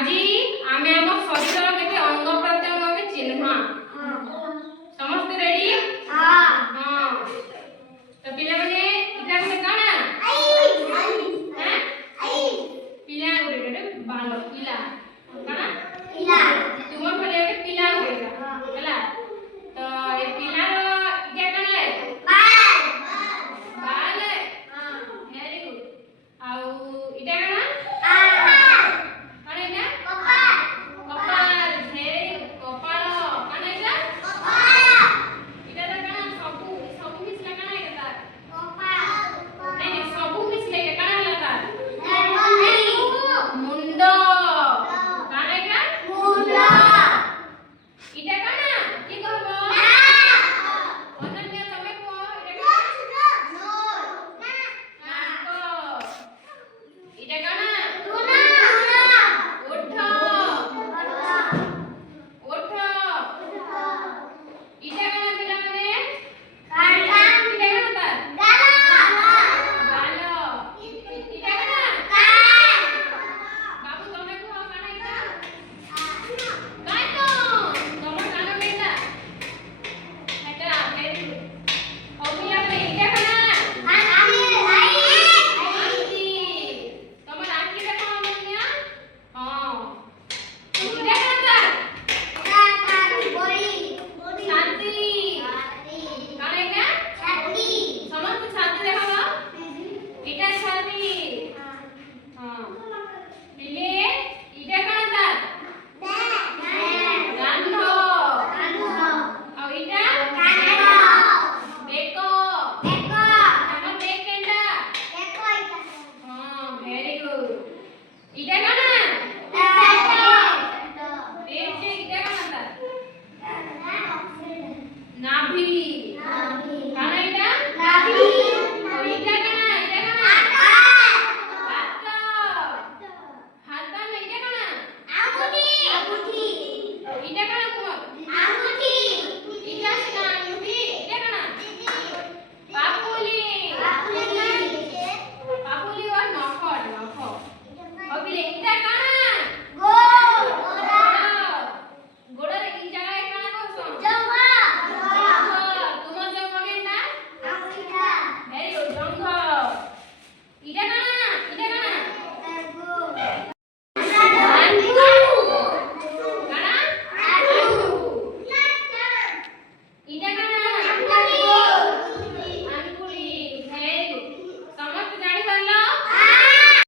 ଆଜି ଆମେ ଆମ ଶରୀରର କେତେ ଅଙ୍ଗ ପ୍ରତ୍ୟଙ୍ଗ ଆମେ ଚିହ୍ନିବା। ସମସ୍ତେ ରେଡି? ହଁ। ତ ପିଲାମାନେ ଇଟା ଗୋଟେ କାଣା? ପିଲା ଗୋଟେ ବାଲ ପିଲା କାଣା? ତୁମର ଭଳି ଗୋଟେ ପିଲା ଗୋଟେ ହେଲା। ତ ଏ ପିଲାର ଇଟା କାଣା? ବାଲ ଭେରି ଗୁଡ। ଆଉ ଇଟା କାଣା? Ida